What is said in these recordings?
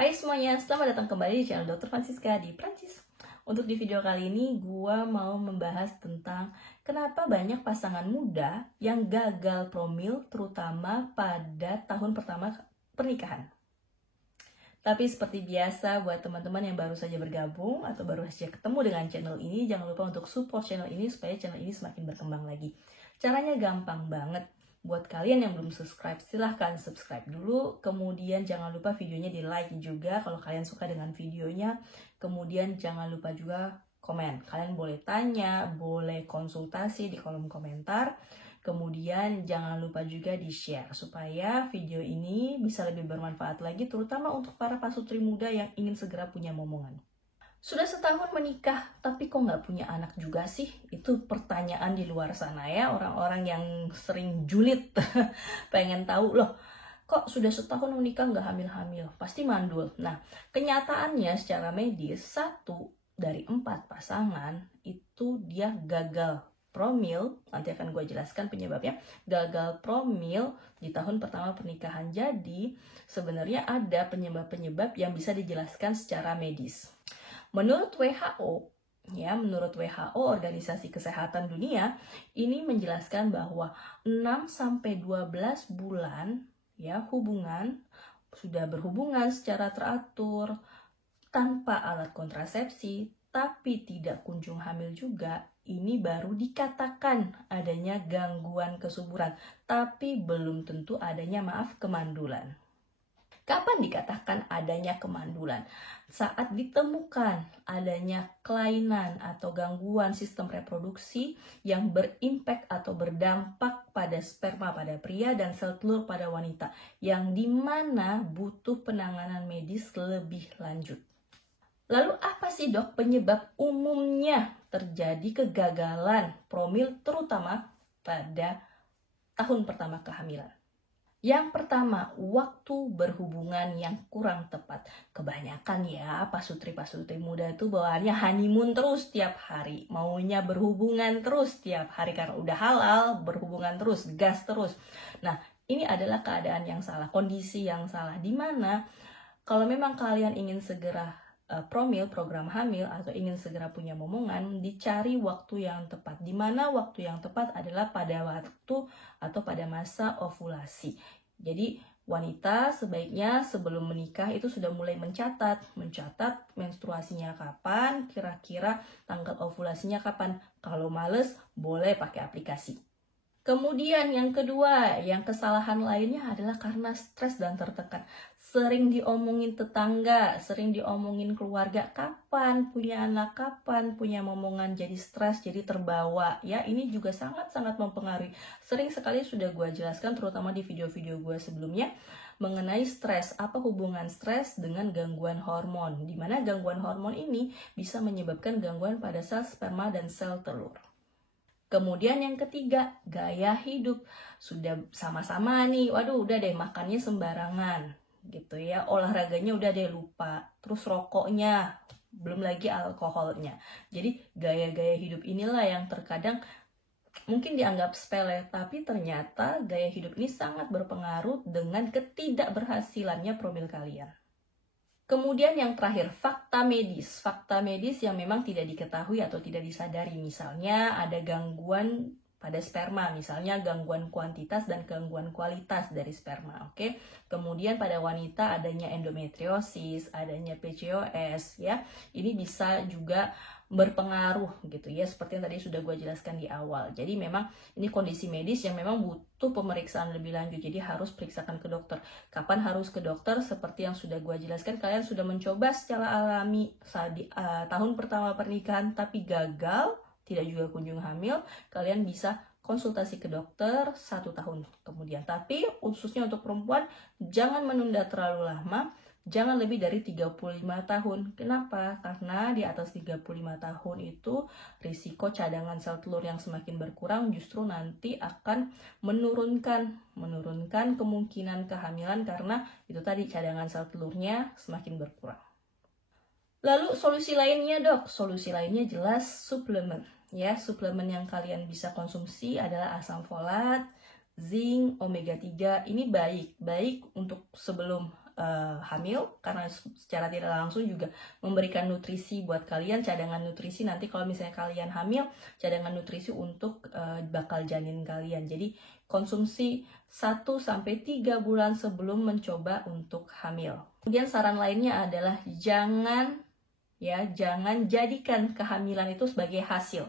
Hai semuanya, selamat datang kembali di channel Dr. Francisca di Prancis. Untuk di video kali ini, gua mau membahas tentang kenapa banyak pasangan muda yang gagal promil, terutama pada tahun pertama pernikahan. Tapi seperti biasa, buat teman-teman yang baru saja bergabung atau baru saja ketemu dengan channel ini, jangan lupa untuk support channel ini supaya channel ini semakin berkembang lagi. Caranya gampang banget. Buat kalian yang belum subscribe, silahkan subscribe dulu. Kemudian jangan lupa videonya di like juga kalau kalian suka dengan videonya. Kemudian jangan lupa juga komen. Kalian boleh tanya, boleh konsultasi di kolom komentar. Kemudian jangan lupa juga di-share supaya video ini bisa lebih bermanfaat lagi, terutama untuk para pasutri muda yang ingin segera punya momongan. Sudah setahun menikah, tapi kok nggak punya anak juga sih? Itu pertanyaan di luar sana ya, orang-orang yang sering julid. Pengen tahu loh, kok sudah setahun menikah nggak hamil-hamil? Pasti mandul. Nah, kenyataannya secara medis, 1 dari 4 pasangan itu dia gagal promil. Nanti akan gue jelaskan penyebabnya. Gagal promil di tahun pertama pernikahan. Jadi, sebenarnya ada penyebab-penyebab yang bisa dijelaskan secara medis. Menurut WHO, menurut WHO, Organisasi Kesehatan Dunia, ini menjelaskan bahwa 6-12 bulan hubungan, sudah berhubungan secara teratur, tanpa alat kontrasepsi, tapi tidak kunjung hamil juga, ini baru dikatakan adanya gangguan kesuburan, tapi belum tentu adanya kemandulan. Kapan dikatakan adanya kemandulan? Saat ditemukan adanya kelainan atau gangguan sistem reproduksi yang berimpak atau berdampak pada sperma pada pria dan sel telur pada wanita, yang dimana butuh penanganan medis lebih lanjut. Lalu apa sih dok penyebab umumnya terjadi kegagalan promil terutama pada tahun pertama kehamilan? Yang pertama, waktu berhubungan yang kurang tepat. Kebanyakan ya pasutri-pasutri muda itu bawaannya honeymoon terus tiap hari. Maunya berhubungan terus tiap hari karena udah halal, berhubungan terus, gas terus. Nah, ini adalah keadaan yang salah, kondisi yang salah. Dimana kalau memang kalian ingin segera promil, program hamil, atau ingin segera punya momongan, dicari waktu yang tepat. Di mana waktu yang tepat adalah pada waktu atau pada masa ovulasi. Jadi wanita sebaiknya sebelum menikah itu sudah mulai mencatat menstruasinya kapan, kira-kira tanggal ovulasinya kapan. Kalau males, boleh pakai aplikasi. Kemudian yang kedua, yang kesalahan lainnya adalah karena stres dan tertekan. Sering diomongin tetangga, sering diomongin keluarga, kapan punya anak, kapan punya momongan, jadi stres, jadi terbawa. Ya, ini juga sangat-sangat mempengaruhi. Sering sekali sudah gue jelaskan, terutama di video-video gue sebelumnya, mengenai stres. Apa hubungan stres dengan gangguan hormon? Dimana gangguan hormon ini bisa menyebabkan gangguan pada sel sperma dan sel telur. Kemudian yang ketiga, gaya hidup. Sudah sama-sama nih, waduh udah deh makannya sembarangan gitu ya, olahraganya udah deh lupa, terus rokoknya, belum lagi alkoholnya. Jadi gaya-gaya hidup inilah yang terkadang mungkin dianggap sepele, tapi ternyata gaya hidup ini sangat berpengaruh dengan ketidakberhasilannya promil kalian. Kemudian yang terakhir, fakta medis. Fakta medis yang memang tidak diketahui atau tidak disadari. Misalnya ada gangguan pada sperma, misalnya gangguan kuantitas dan gangguan kualitas dari sperma. Oke. Kemudian pada wanita adanya endometriosis, adanya PCOS ya. Ini bisa juga berpengaruh gitu ya, seperti yang tadi sudah gue jelaskan di awal. Jadi memang ini kondisi medis yang memang butuh pemeriksaan lebih lanjut, jadi harus periksakan ke dokter. Kapan harus ke dokter? Seperti yang sudah gue jelaskan, kalian sudah mencoba secara alami saat di tahun pertama pernikahan tapi gagal, tidak juga kunjung hamil, kalian bisa konsultasi ke dokter 1 tahun kemudian. Tapi khususnya untuk perempuan, jangan menunda terlalu lama. Jangan lebih dari 35 tahun. Kenapa? Karena di atas 35 tahun itu risiko cadangan sel telur yang semakin berkurang justru nanti akan menurunkan kemungkinan kehamilan karena itu tadi cadangan sel telurnya semakin berkurang. Lalu solusi lainnya dok, solusi lainnya jelas suplemen. Ya, suplemen yang kalian bisa konsumsi adalah asam folat, zinc, omega 3. Ini baik untuk sebelum hamil, karena secara tidak langsung juga memberikan nutrisi buat kalian, cadangan nutrisi nanti kalau misalnya kalian hamil, cadangan nutrisi untuk bakal janin kalian. Jadi konsumsi 1-3 bulan sebelum mencoba untuk hamil. Kemudian saran lainnya adalah jangan jadikan kehamilan itu sebagai hasil.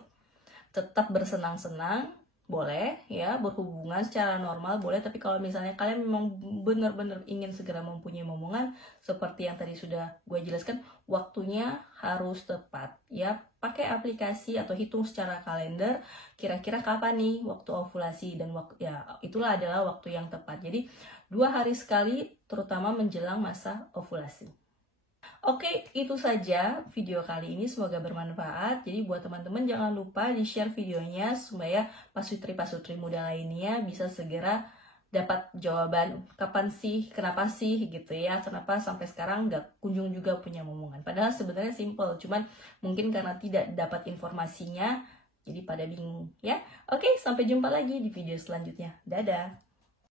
Tetap bersenang-senang boleh ya, berhubungan secara normal boleh, tapi kalau misalnya kalian memang benar-benar ingin segera mempunyai momongan, seperti yang tadi sudah gue jelaskan, waktunya harus tepat ya. Pakai aplikasi atau hitung secara kalender kira-kira kapan nih waktu ovulasi, dan itulah adalah waktu yang tepat. Jadi 2 hari sekali, terutama menjelang masa ovulasi. Oke, itu saja video kali ini, semoga bermanfaat. Jadi buat teman-teman jangan lupa di-share videonya supaya pasutri-pasutri muda lainnya bisa segera dapat jawaban kapan sih, kenapa sih gitu ya, kenapa sampai sekarang nggak kunjung juga punya momongan. Padahal sebenarnya simple, cuman mungkin karena tidak dapat informasinya jadi pada bingung ya. Oke, sampai jumpa lagi di video selanjutnya. Dadah!